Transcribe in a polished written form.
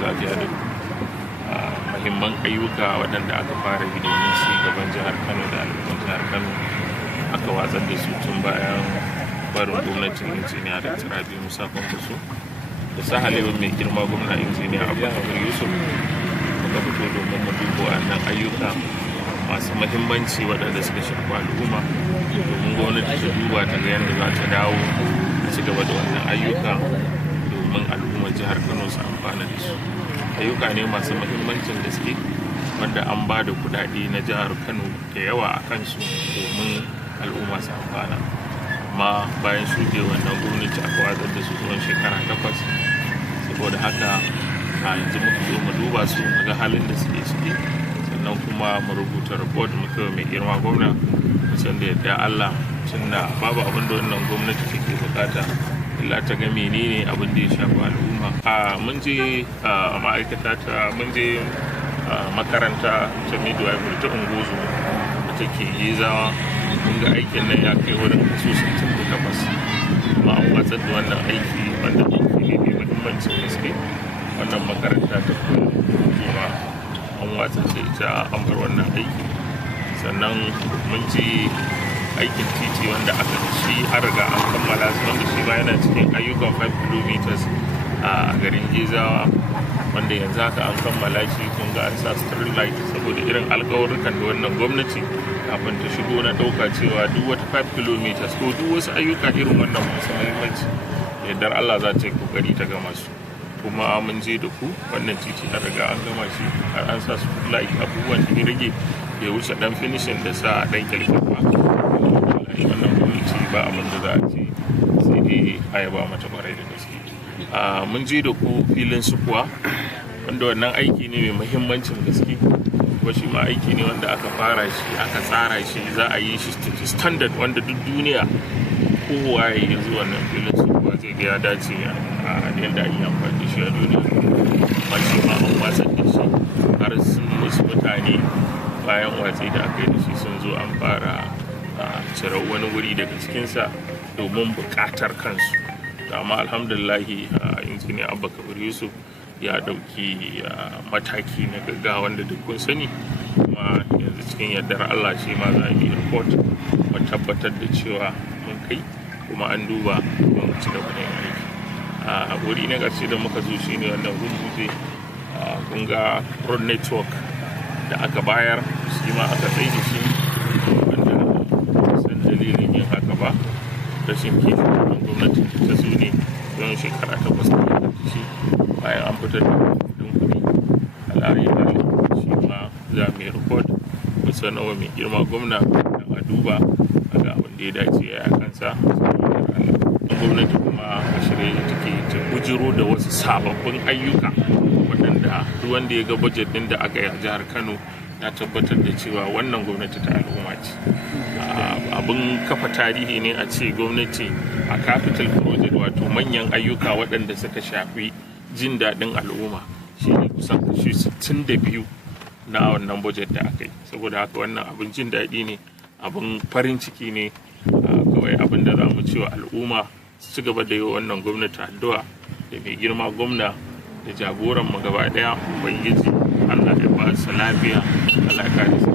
zagaya da muhimman ayyuka waɗanda aka fara yi domin ci gaban jihar Kano da al'ummar jihar Kano aka watsar da su tun bayan barin gwamnatin injiniya da Rabi Musa Kwankwaso da sahalewar mai girma gwamna injiniya Abubakar Yusuf muka fito domin mu duba wannan ayyuka masu muhimmanci waɗanda suka shafi al'umma domin gwamnati ta duba ta ga yadda za ta dawo a ci gaba da wannan ayyuka domin al'ummar jihar Kano su amfana da su. Ayyuka ne masu muhimmancin gaske wanda an ba da kuɗaɗe na jihar Kano da yawa a kansu domin al'umma su amfana, amma bayan shuɗe wannan gwamnati aka watsar da su tsawon shekara 8. Saboda haka a yanzu muka zo mu duba su mu ga halin da suke ciki, sannan kuma mu rubuta report mu kai mai girma gwamna musan da yadda Allah tunda babu abin da wannan gwamnati take bukata illa ta ga menene abin da ya shafi al'umma. Mun je ma'aikata ta mun je makaranta ta midwifery ta ungozo da take Gezawa, mun ga aikin nan ya kai wurin kaso 68, amma an watsar da wannan aiki wanda aiki ne mai muhimmancin gaske. Wannan makaranta ta kuma an watsar da ita an bar wannan aiki. Sannan mun ji aikin titi wanda aka shi har ga an kammala su, wanda shi ma yana cikin ayyukan 5 km a garin Gezawa, wanda yanzu haka an kammala shi. Kun ga an sa street light saboda irin alƙawarrukan da wannan gwamnati kafin ta shigo na ɗauka cewa duk wata 5 km ko duk wasu ayyuka irin wannan masu muhimmanci yardar Allah za ta yi kokari ta gama su. Kuma mun je da ku wannan titi an riga an gama shi, har an sa street light, abubuwan da ya rage ya wuce dan finishing da sa dan kyalkyafa. Wannan gwamnati ba abin da za a ce sai dai ayaba mata kwarai da gaske. Mun je da ku filin sukuwa wanda wannan aiki ne mai muhimmancin gaske, kuma shi ma aiki ne wanda aka fara shi aka tsara shi za a yi shi standard wanda duk duniya kowa ya yanzu wannan filin sukuwa zai ga ya dace a yadda ake amfani da shi a duniya. Amma shi ma an watsar da shi har sun wasu mutane bayan watsi da aka yi da shi sun zo an fara cire wani wuri daga cikinsa domin buƙatar kansu. Amma alhamdulillahi injiniya Abubakar Yusuf ya ɗauki mataki na gaggawa wanda duk kun sani, kuma yanzu cikin yardar Allah shi ma za a yi report mu tabbatar da cewa mun kai kuma an duba kuma mu ci gaba da yin aiki. Wuri na ƙarshe da muka zo shi ne wannan rumbuze, kun ga road network da aka bayar shi ma aka tsaye da shi, wanda san dalilin yin haka ba rashin kishin wannan gwamnati ta zo ne don shekara 8 da shi bayan an fitar da kudin kuɗi alayyar shi ma za mu yi report mu sanarwa mai girma gwamna don a duba a ga abin da ya dace ya yi kansa. Gwamnati kuma a shirye take ta bujiro da wasu sababbin ayyuka waɗanda duk wanda ya ga budget ɗin da aka yi a jihar Kano ya tabbatar da cewa wannan gwamnati ta al'umma ce. Abin kafa tarihi ne a ce gwamnati a capital project, wato manyan ayyuka waɗanda suka shafi jin daɗin al'umma, shi ne kusan kashi 62 na wannan budget da aka yi. Saboda haka wannan abin jin daɗi ne, abin farin ciki ne. Kawai abin da za mu cewa al'umma su ci gaba da yi wa wannan gwamnati addu'a da mai girma gwamna da jagoran mu gaba ɗaya, ubangiji Allah ya ba su lafiya, Allah ya kare su.